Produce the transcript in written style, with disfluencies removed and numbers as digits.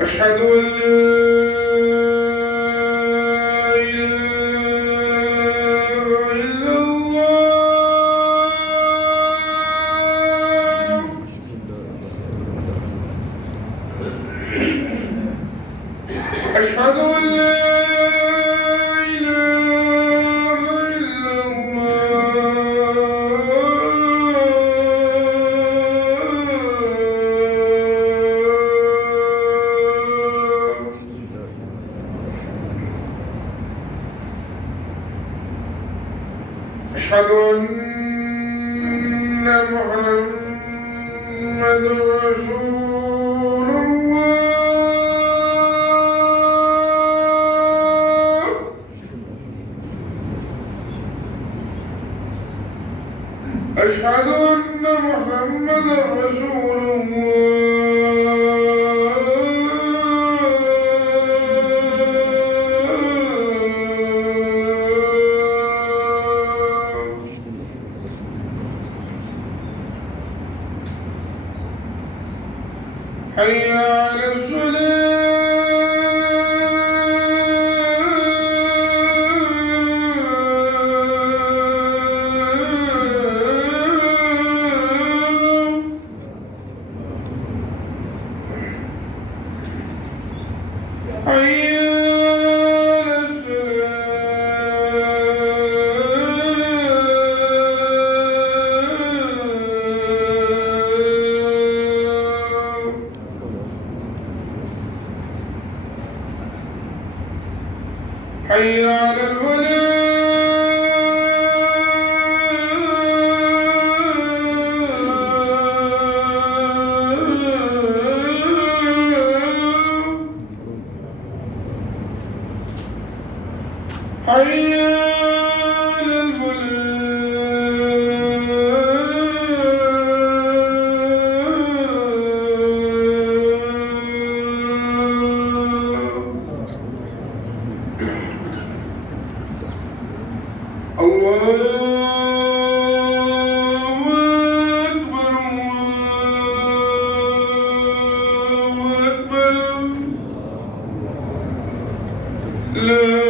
أشهد أن لا إله إلا الله. أشهد أن لا إله إلا أشهد أن محمدًا رسول الله. أشهد أن محمدًا رسول حي على الصلاة. حي حي على الفلاح. حي على الفلاح. الله أكبر الله أكبر. لا